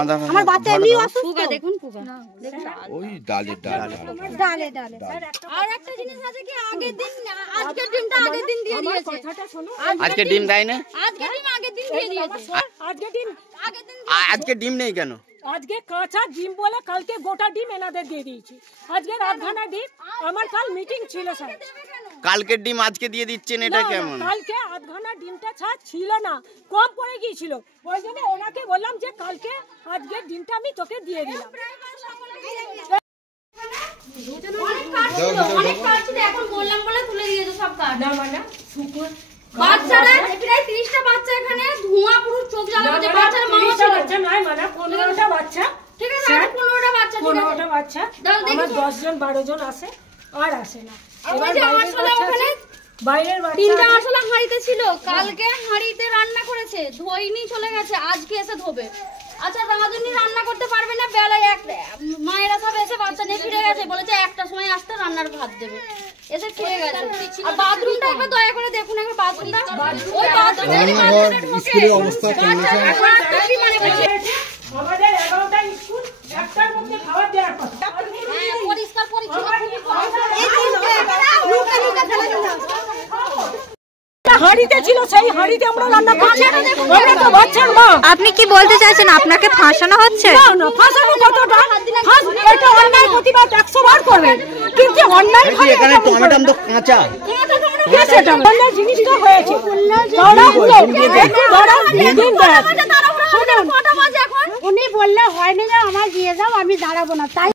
আমি আমার বাচ্চা এমনি অসুস্থ দেখুন ওই ডালে আর একটা জিনিস আছে কি আগের দিন আজকের ডিমটা আগের দিন দিয়ে দিয়েছে আজকে ডিম দেয় না আজকের ডিম আগের দিন দিয়ে দিয়েছে আজকে ডিম নেই কেন আজকে কাঁচা ডিম বলে কালকে গোটা ডিম এনাদের দিয়ে দিয়েছি আজকে রাতখানা ডিম আমার কাল মিটিং ছিল স্যার কালকের ডিম আজকে দিয়ে দিচ্ছেন এটা কেমন কালকে আধখানা ডিমটা ছাড় ছিল না কম পড়ে গিয়েছিল ওই জন্য ওনাকে বললাম যে কালকে আজকের ডিমটা আমি তোকে দিয়ে দিলাম অনেক কাজ ছিল এখন বললাম বলে তুলে দিয়েছে সব কাজ না মানে বাচ্চারা প্রায় 30টা বাচ্চা এখানে ধোঁয়া পুরো চোখ জ্বালাচ্ছে বাচ্চার মা ছিল বাচ্চা নাই মানে 15টা বাচ্চা ঠিক আছে আর 15টা বাচ্চা 15টা বাচ্চা আমার 10 জন 12 জন আসে আর আসে না এবার আসলে ওখানে বাইরের বাচ্চা তিনটা আসলে হাঁড়িতে ছিল কালকে হাঁড়িতে রান্না করেছে ধোইনি চলে গেছে আজকে এসে ধোবে আচ্ছা রাজনী রান্না করতে পারবে না বেলায় মায়েরা সব এসে বাচ্চা নিয়ে ফিরে গেছে বলেছে একটা সময় আসতে রান্নার ভাত দেবে এসে খেয়ে গেছে আর বাথরুমটা একবার দয়া করে দেখুন একবার বাথরুমটা ওই বাথরুমে স্কুলের অবস্থা কেমন আমাদের 11টা স্কুল একটার মধ্যে খাবার দেওয়ার কথা পরিষ্কার পরিচ্ছন্ন হাঁড়িতে ছিল সেই হাঁড়িতে আমরা রান্না করছি আমরা তো বাচ্চার মা আপনি কি বলতে চাইছেন আপনাকে ফাঁসানো হচ্ছে না ফাঁসানো কতটা এটা অন্যায় প্রতিবাদ 100 বার করবেন কিন্তু অন্যায় এখানে টমেটো তো কাঁচা সেটা অন্যায় জিনিসটা হয়েছে উনি বললে হয়নি যে আমার দিয়ে যাও আমি দাঁড়াবো না তাই